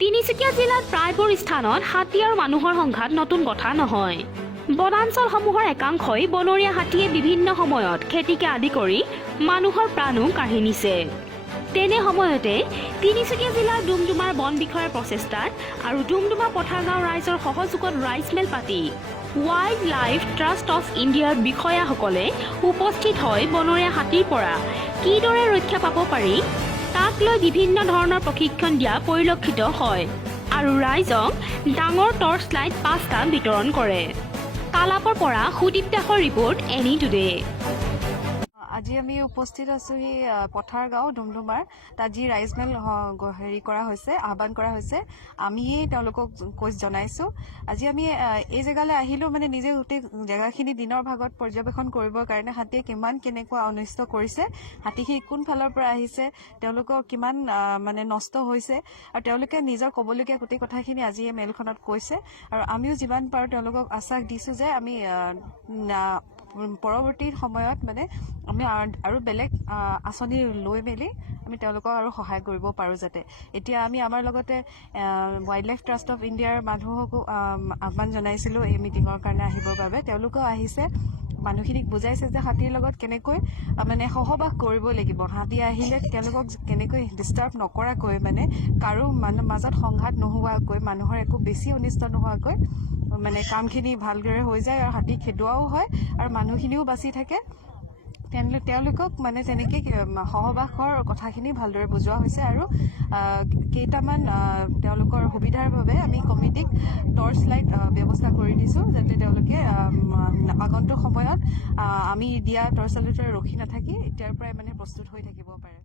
তিনিচুকীয়া জিলাত প্ৰায়বোৰ স্থানত হাতী আৰু মানুহৰ সংঘাত নতুন কথা নহয়। বনাঞ্চলসমূহৰ একাংশই বনৰীয়া হাতীয়ে বিভিন্ন সময়ত খেতিকে আদি কৰি মানুহৰ প্ৰাণো কাঢ়ি নিছে। তেনে সময়তে তিনিচুকীয়া জিলাৰ ডুমডুমাৰ বন বিষয়াৰ প্ৰচেষ্টাত আৰু ডুমডুমা পথাৰগাঁও ৰাইজৰ সহযোগত ৰাইজ মেল পাতি ৱাইল্ড লাইফ ট্ৰাষ্ট অফ ইণ্ডিয়াৰ বিষয়াসকলে উপস্থিত হয় বনৰীয়া হাতীৰ পৰা কিদৰে ৰক্ষা পাব পাৰি তাক লৈ বিভিন্ন ধৰণৰ প্ৰশিক্ষণ দিয়া পৰিলক্ষিত হয় আৰু ৰাইজক ডাঙৰ টৰ্চ লাইট 5টা বিতৰণ কৰে। কালাপৰ পৰা সুদীপ দাসৰ ৰিপৰ্ট এনি টুডে। আজি আমি উপস্থিত আছো পথাৰগাঁও ডুমডুমাৰ তাত যি ৰাইজ মেল হেৰি কৰা হৈছে, আহ্বান কৰা হৈছে। আমি তেওঁলোকক কৈ জনাইছো। আজি আমি এই জেগালৈ আহিলো মানে নিজে গোটেই জেগাখিনি দিনৰ ভাগত পৰ্যবেক্ষণ কৰিবৰ কাৰণে হাতীয়ে কেনেকুৱা অনিষ্ট কৰিছে, হাতীখিনি কোন ফালৰ পৰা আহিছে, তেওঁলোকৰ কিমান মানে নষ্ট হৈছে আৰু তেওঁলোকে নিজৰ ক'বলগীয়া গোটেই কথাখিনি আজি এই মেলখনত কৈছে। আৰু আমিও যিমান পাৰো তেওঁলোকক আশ্বাস দিছো যে আমি পৰৱৰ্তী সময়ত মানে আমি আৰু বেলেগ আঁচনি লৈ মেলি আমি তেওঁলোকক আৰু সহায় কৰিব পাৰোঁ যাতে। এতিয়া আমি আমাৰ লগতে ৱাইল্ড লাইফ ট্ৰাষ্ট অফ ইণ্ডিয়াৰ মানুহকো আহ্বান জনাইছিলোঁ এই মিটিঙৰ কাৰণে আহিবৰ বাবে। তেওঁলোকেও আহিছে, মানুহখিনিক বুজাইছে যে হাতীৰ লগত কেনেকৈ মানে সহবাস কৰিব লাগিব, হাতী আহিলে তেওঁলোকক কেনেকৈ ডিষ্টাৰ্ব নকৰাকৈ মানে কাৰো মাজত সংঘাত নোহোৱাকৈ মানুহৰ একো বেছি অনিষ্ট নোহোৱাকৈ মানে কামখিনি ভালদৰে হৈ যায় আৰু হাতী খেদোৱাও হয় আৰু মানুহখিনিও বাচি থাকে। তেওঁলোকক মানে তেনেকৈ সহবাসৰ কথাখিনি ভালদৰে বুজোৱা হৈছে আৰু কেইটামান তেওঁলোকৰ সুবিধাৰ বাবে আমি কমিটিক টৰ্চ লাইট ব্যৱস্থা কৰি দিছোঁ যাতে তেওঁলোকে আগন্তুক সময়ত আমি দিয়া টৰ্চ লাইটৰে ৰখি নাথাকি এতিয়াৰ পৰাই মানে প্ৰস্তুত হৈ থাকিব পাৰে।